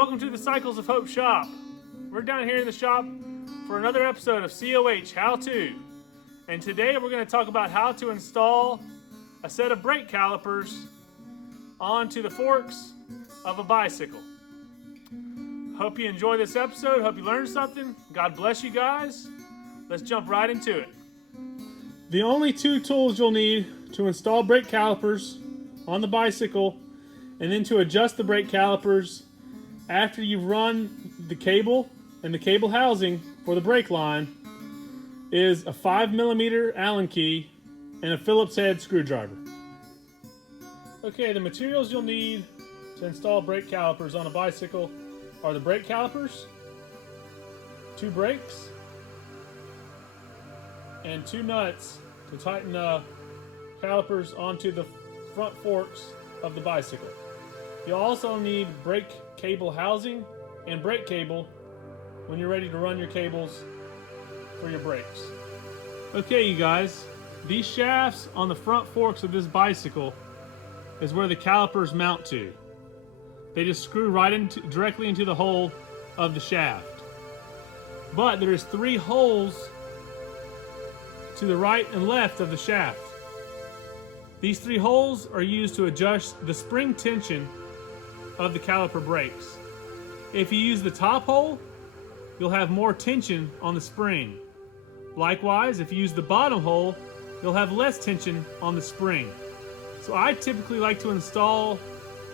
welcome to the Cycles of Hope shop. We're down here in the shop for another episode of COH How To. And today we're going to talk about how to install a set of brake calipers onto the forks of a bicycle. Hope you enjoy this episode. Hope you learned something. God bless you guys. Let's jump right into it. The only two tools you'll need to install brake calipers on the bicycle and then to adjust the brake calipers after you've run the cable and the cable housing for the brake line is a 5mm Allen key and a Phillips head screwdriver. Okay, the materials you'll need to install brake calipers on a bicycle are the brake calipers, 2 brakes, and 2 nuts to tighten the calipers onto the front forks of the bicycle. You'll also need brake cable housing and brake cable when you're ready to run your cables for your brakes. Okay, you guys, these shafts on the front forks of this bicycle is where the calipers mount to. They just screw right directly into the hole of the shaft. But there's 3 holes to the right and left of the shaft. These 3 holes are used to adjust the spring tension of the caliper brakes. If you use the top hole, you'll have more tension on the spring. Likewise, if you use the bottom hole, you'll have less tension on the spring. So I typically like to install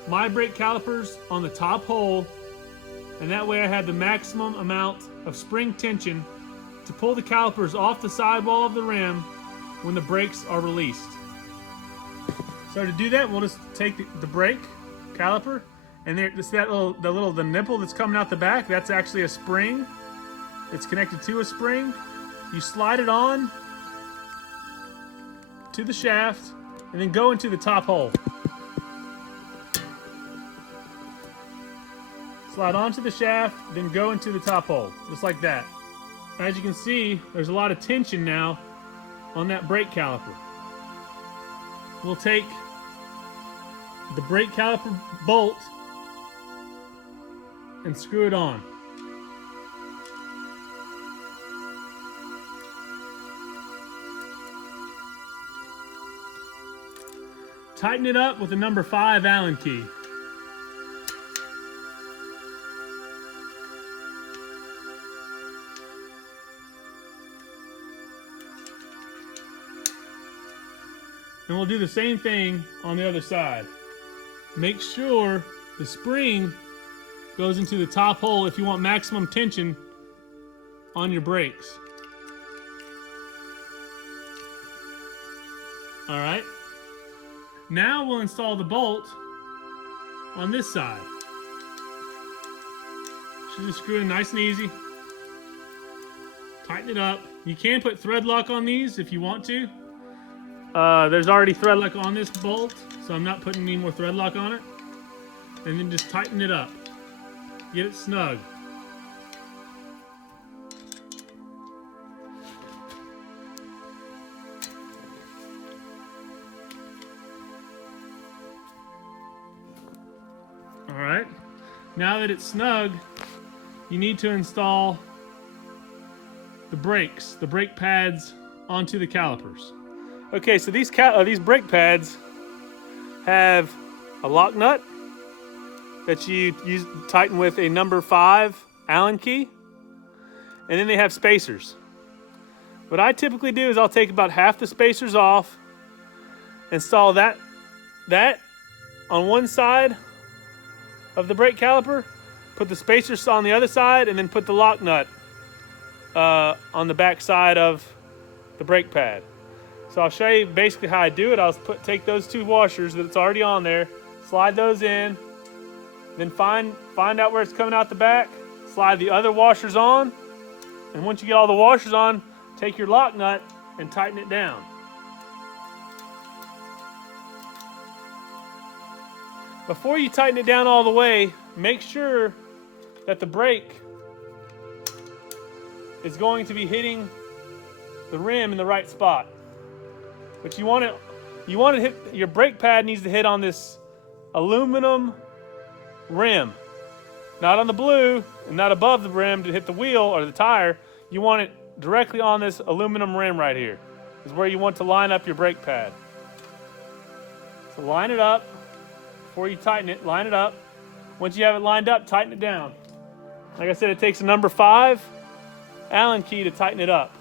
my brake calipers on the top hole, and that way I have the maximum amount of spring tension to pull the calipers off the sidewall of the rim when the brakes are released. So to do that, we'll just take the brake caliper, and there's the nipple that's coming out the back. That's actually a spring. It's connected to a spring. You slide it on to the shaft, and then go into the top hole. Slide onto the shaft, then go into the top hole, just like that. As you can see, there's a lot of tension now on that brake caliper. We'll take the brake caliper bolt and screw it on. Tighten it up with the number 5 Allen key. And we'll do the same thing on the other side. Make sure the spring goes into the top hole if you want maximum tension on your brakes. All right. Now we'll install the bolt on this side. Should just screw in nice and easy. Tighten it up. You can put thread lock on these if you want to. There's already thread lock on this bolt, so I'm not putting any more thread lock on it. And then just tighten it up. Get it snug. All right. Now that it's snug, you need to install the brakes, the brake pads onto the calipers. Okay, so these brake pads have a lock nut that you tighten with a number 5 Allen key, and then they have spacers. What I typically do is I'll take about half the spacers off, install that on one side of the brake caliper, put the spacers on the other side, and then put the lock nut on the back side of the brake pad. So I'll show you basically how I do it. I'll take those 2 washers that's already on there, slide those in, then find out where it's coming out the back, slide the other washers on, and once you get all the washers on, take your lock nut and tighten it down. Before you tighten it down all the way, make sure that the brake is going to be hitting the rim in the right spot. But you want to hit, your brake pad needs to hit on this aluminum rim. not on the blue and not above the rim to hit the wheel or the tire. You want it directly on this aluminum rim right here. Is where you want to line up your brake pad. So line it up before you tighten it. Line it up. Once you have it lined up, tighten it down. Like I said, it takes a number 5 Allen key to tighten it up.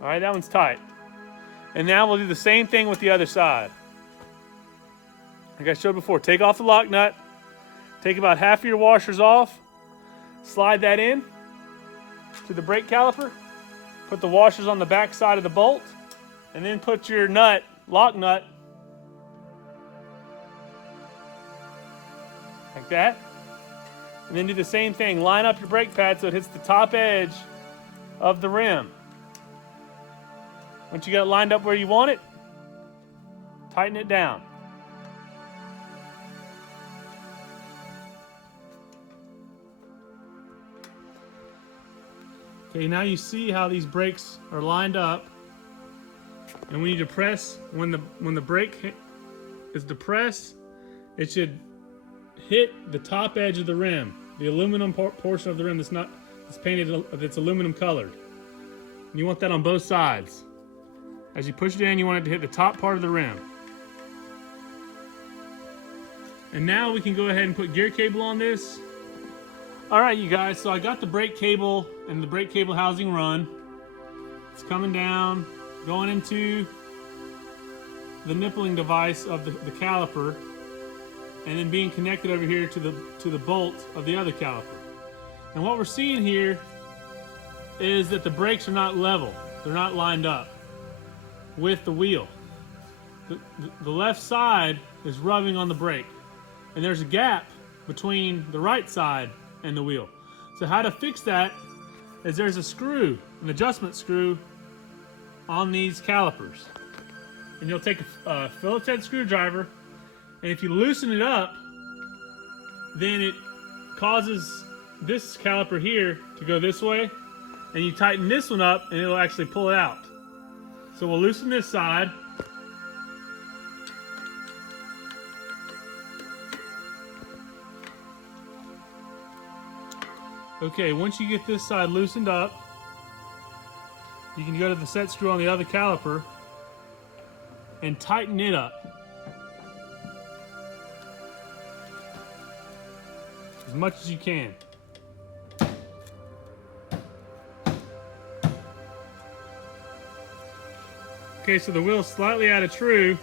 All right, that one's tight. And now we'll do the same thing with the other side. Like I showed before, take off the lock nut, take about half of your washers off, slide that in to the brake caliper, put the washers on the back side of the bolt, and then put your nut, lock nut, like that. And then do the same thing, line up your brake pad so it hits the top edge of the rim. Once you got it lined up where you want it, tighten it down. Okay, now you see how these brakes are lined up. And when you depress, when the brake is depressed, it should hit the top edge of the rim, the aluminum portion of the rim that's painted, that's aluminum colored. And you want that on both sides. As you push it in, you want it to hit the top part of the rim. And now we can go ahead and put gear cable on this. All right, you guys, so I got the brake cable and the brake cable housing run. It's coming down, going into the nippling device of the caliper, and then being connected over here to the bolt of the other caliper. And what we're seeing here is that the brakes are not level. They're not lined up with the wheel. The left side is rubbing on the brake, and there's a gap between the right side and the wheel. So how to fix that is there's a screw, an adjustment screw on these calipers. And you'll take a Phillips head screwdriver, and if you loosen it up, then it causes this caliper here to go this way, and you tighten this one up and it'll actually pull it out. So we'll loosen this side. Okay, once you get this side loosened up, you can go to the set screw on the other caliper and tighten it up as much as you can. Okay, so the wheel's slightly out of true,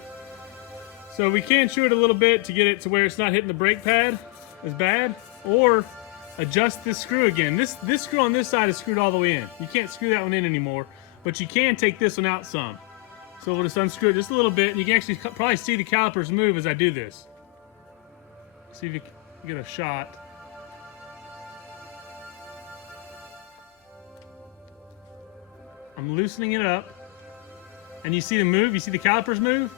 so we can chew it a little bit to get it to where it's not hitting the brake pad as bad, or adjust this screw again. This screw on this side is screwed all the way in. You can't screw that one in anymore, but you can take this one out some. So we'll just unscrew it just a little bit, and you can actually probably see the calipers move as I do this. See if you can get a shot. I'm loosening it up, and you see the move, you see the calipers move,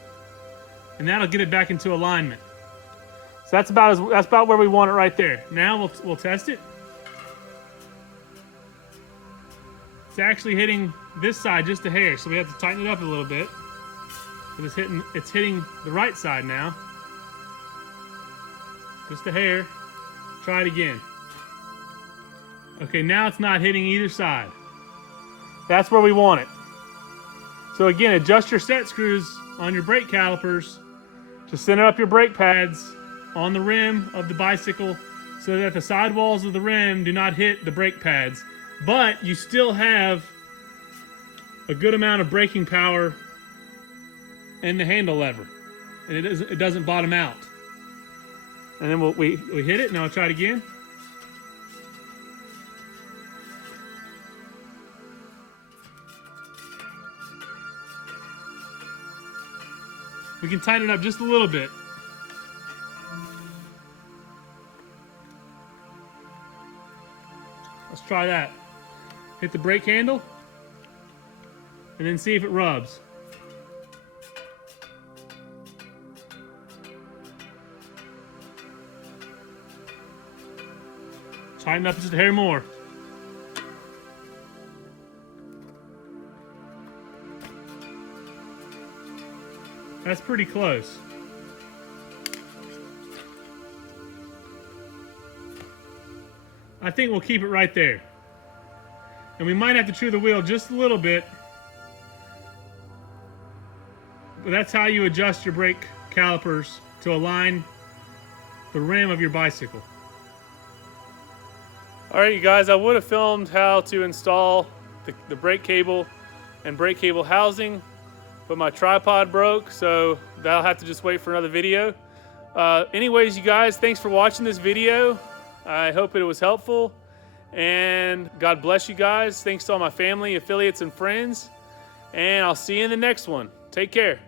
and that'll get it back into alignment. So that's about where we want it right there. Now we'll test it. It's actually hitting this side just a hair, so we have to tighten it up a little bit. But it's hitting the right side now. Just a hair. Try it again. Okay, now it's not hitting either side. That's where we want it. So again, adjust your set screws on your brake calipers to center up your brake pads on the rim of the bicycle so that the sidewalls of the rim do not hit the brake pads, but you still have a good amount of braking power in the handle lever, and it doesn't bottom out. And then we hit it. Now I'll try it again. We can tighten it up just a little bit. Let's try that. Hit the brake handle, and then see if it rubs. Tighten up just a hair more. That's pretty close. I think we'll keep it right there. And we might have to chew the wheel just a little bit. But that's how you adjust your brake calipers to align the rim of your bicycle. Alright you guys, I would have filmed how to install the brake cable and brake cable housing, but my tripod broke, so that'll have to just wait for another video. Anyways, you guys, thanks for watching this video. I hope it was helpful, and God bless you guys. Thanks to all my family, affiliates, and friends, and I'll see you in the next one. Take care.